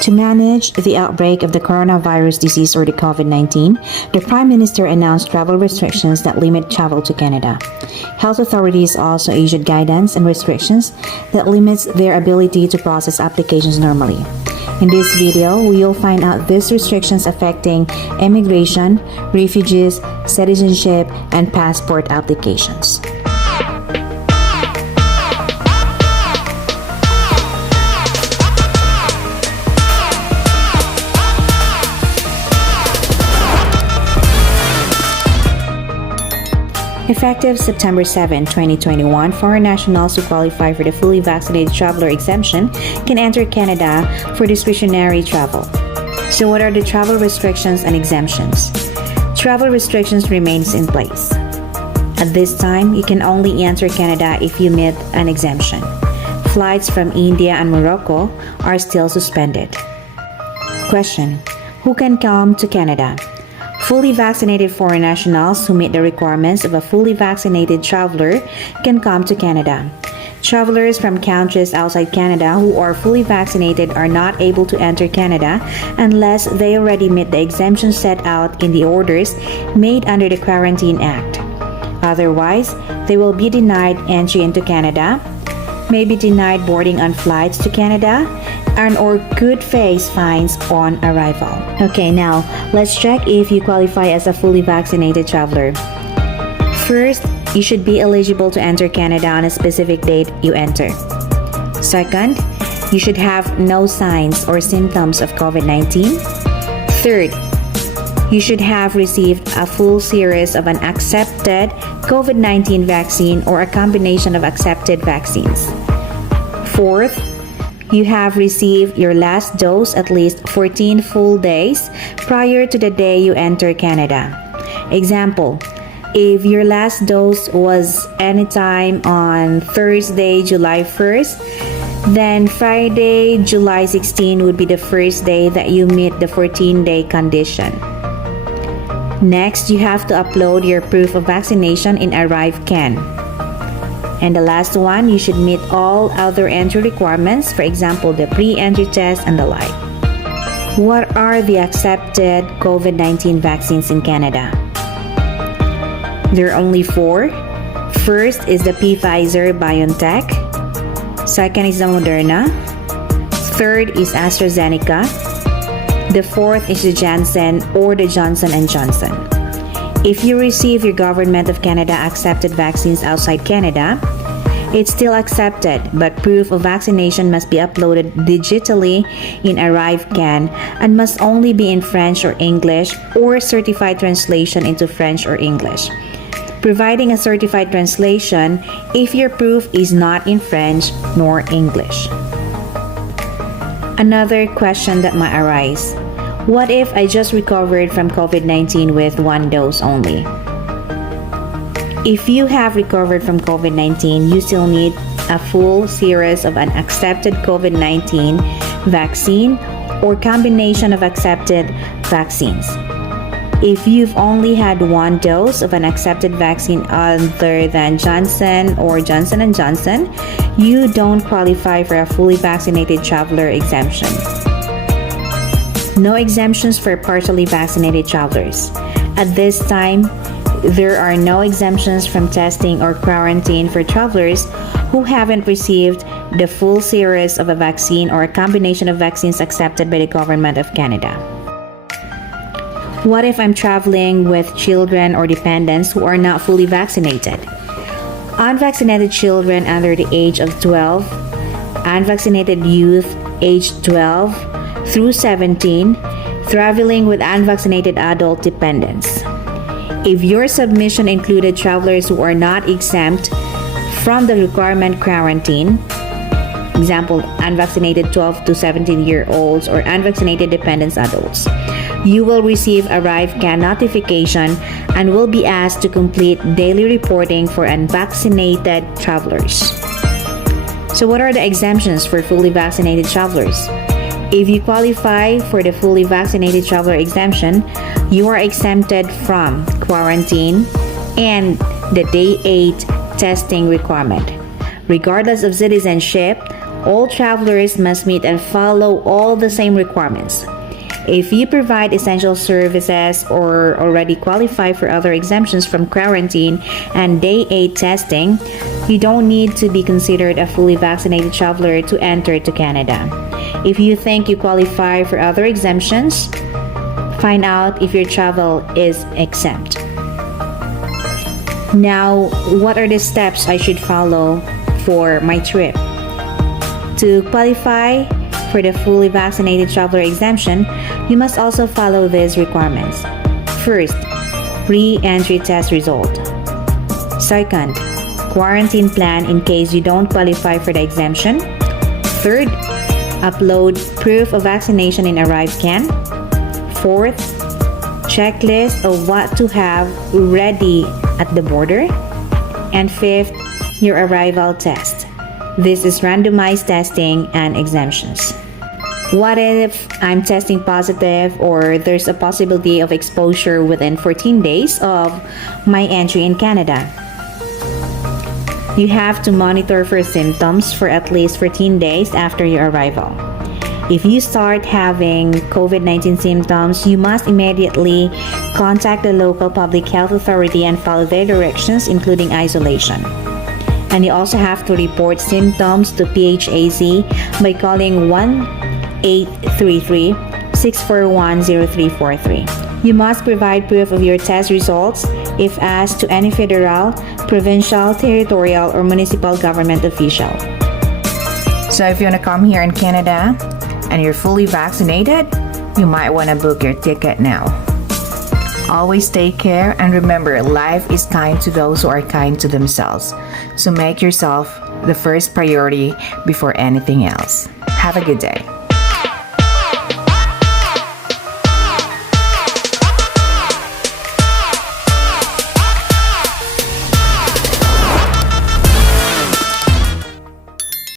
To manage the outbreak of the coronavirus disease or the COVID-19, the Prime Minister announced travel restrictions that limit travel to Canada. Health authorities also issued guidance and restrictions that limits their ability to process applications normally. In this video, we'll find out these restrictions affecting immigration, refugees, citizenship, and passport applications. Effective September 7, 2021, foreign nationals who qualify for the fully vaccinated traveler exemption can enter Canada for discretionary travel. So what are the travel restrictions and exemptions? Travel restrictions remains in place. At this time, you can only enter Canada if you meet an exemption. Flights from India and Morocco are still suspended. Question: who can come to Canada? Fully vaccinated foreign nationals who meet the requirements of a fully vaccinated traveler can come to Canada. Travelers from countries outside Canada who are fully vaccinated are not able to enter Canada unless they already meet the exemptions set out in the orders made under the Quarantine Act. Otherwise, they will be denied entry into Canada, may be denied boarding on flights to Canada, and/or could face fines on arrival. Okay, now let's check if you qualify as a fully vaccinated traveler. First, you should be eligible to enter Canada on a specific date you enter. Second, you should have no signs or symptoms of COVID-19. Third, you should have received a full series of an accepted COVID-19 vaccine or a combination of accepted vaccines. Fourth, you have received your last dose at least 14 full days prior to the day you enter Canada. Example, if your last dose was anytime on Thursday, July 1st, then Friday, July 16 would be the first day that you meet the 14-day condition. Next, you have to upload your proof of vaccination in ArriveCan. And the last one, you should meet all other entry requirements, for example, the pre-entry test and the like. What are the accepted COVID-19 vaccines in Canada? There are only 4. First is the Pfizer-BioNTech. Second is the Moderna. Third is AstraZeneca. The fourth is the Janssen or the Johnson & Johnson. If you receive your Government of Canada accepted vaccines outside Canada, it's still accepted, but proof of vaccination must be uploaded digitally in ArriveCan and must only be in French or English or certified translation into French or English. Providing a certified translation if your proof is not in French nor English. Another question that might arise: what if I just recovered from COVID-19 with 1 dose only? If you have recovered from COVID-19, you still need a full series of an accepted COVID-19 vaccine or combination of accepted vaccines. If you've only had 1 dose of an accepted vaccine other than Johnson or Johnson & Johnson, you don't qualify for a fully vaccinated traveler exemption. No exemptions for partially vaccinated travelers. At this time, there are no exemptions from testing or quarantine for travelers who haven't received the full series of a vaccine or a combination of vaccines accepted by the Government of Canada. What if I'm traveling with children or dependents who are not fully vaccinated? Unvaccinated children under the age of 12, unvaccinated youth aged 12 through 17, traveling with unvaccinated adult dependents. If your submission included travelers who are not exempt from the requirement quarantine, example, unvaccinated 12 to 17-year-olds or unvaccinated dependents adults, you will receive ArriveCan notification and will be asked to complete daily reporting for unvaccinated travelers. So what are the exemptions for fully vaccinated travelers? If you qualify for the fully vaccinated traveler exemption, you are exempted from quarantine and the day 8 testing requirement. Regardless of citizenship, All travelers must meet and follow all the same requirements. If you provide essential services or already qualify for other exemptions from quarantine and day 8 testing, you don't need to be considered a fully vaccinated traveler to enter to Canada. If you think you qualify for other exemptions, find out if your travel is exempt. Now, what are the steps I should follow for my trip? To qualify for the fully vaccinated traveler exemption, you must also follow these requirements. First, re-entry test result. Second, quarantine plan in case you don't qualify for the exemption. Third, upload proof of vaccination in ArriveCan. Fourth, checklist of what to have ready at the border. And fifth, your arrival test. This is randomized testing and exemptions. What if I'm testing positive or there's a possibility of exposure within 14 days of my entry in Canada? You have to monitor for symptoms for at least 14 days after your arrival. If you start having COVID-19 symptoms, you must immediately contact the local public health authority and follow their directions, including isolation. And you also have to report symptoms to PHAZ by calling 1-833-641-0343. You must provide proof of your test results if asked to any federal, provincial, territorial, or municipal government official. So if you want to come here in Canada and you're fully vaccinated, you might want to book your ticket now. Always take care, and remember, life is kind to those who are kind to themselves. So make yourself the first priority before anything else. Have a good day.